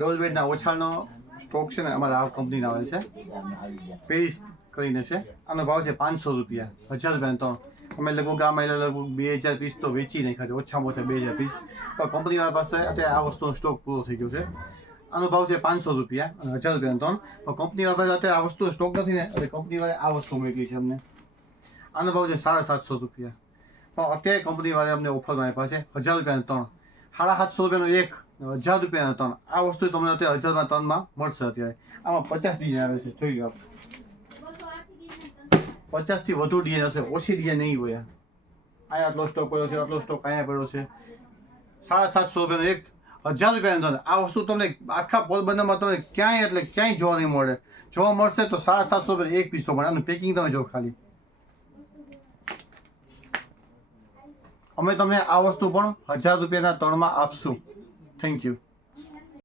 Double બેડના ઓછાનો stock છે ને અમારે આ કંપનીના આવે છે, પેરિસ કરીને છે. આનો ભાવ છે 500 રૂપિયા, 1000 રૂપિયાનો 3. અમે લગભગ આ મહિના લગભગ 2000 પીસ તો વેચી નાખ્યા છે, ઓછામાં ઓછા 2000 પીસ. પણ કંપનીવાળા પાસે અત્યારે આ વસ્તુનો સ્ટોક પૂરો થઈ ગયો છે. આનો ભાવ છે 500 રૂપિયા અને 1000 રૂપિયાનો 3. પણ કંપનીવાળા પાસે અત્યારે આ વસ્તુનો સ્ટોક નથી ને, એટલે કંપનીવાળા આ વસ્તુ મોકલી છે અમને. આનો ભાવ છે 750 રૂપિયા. પણ અત્યારે કંપનીવાળા અમને ઓફરમાં આપ્યા છે 1000 રૂપિયાનો 3, 750 રૂપિયાનો 1, 1000 રૂપિયાનો 3. આ વસ્તુ તમને અત્યારે 1000 3માં મળશે. અત્યારે આમાં 50 ડિઝાઇન આવે છે, જોઈ લો. 50 થી વધુ ડિઝાઇન હશે, ઓછી ડિઝાઇન નહીં હોય. અહીંયા આટલો સ્ટોક પડ્યો છે, આટલો સ્ટોક અહીંયા પડ્યો છે. 750 રૂપિયાનો 1, 1000 રૂપિયાનો 3. આ વસ્તુ તમને આખા પોરબંદરમાં તમને ક્યાંય એટલે ક્યાંય જોવા નહીં મળે. જોવા મળશે તો 750 રૂપિયા એક પીસો મળે. અને પેકિંગ તમે જો ખાલી. અમે તમને આ વસ્તુ પણ 1000 રૂપિયાના 3માં આપશું. Thank you.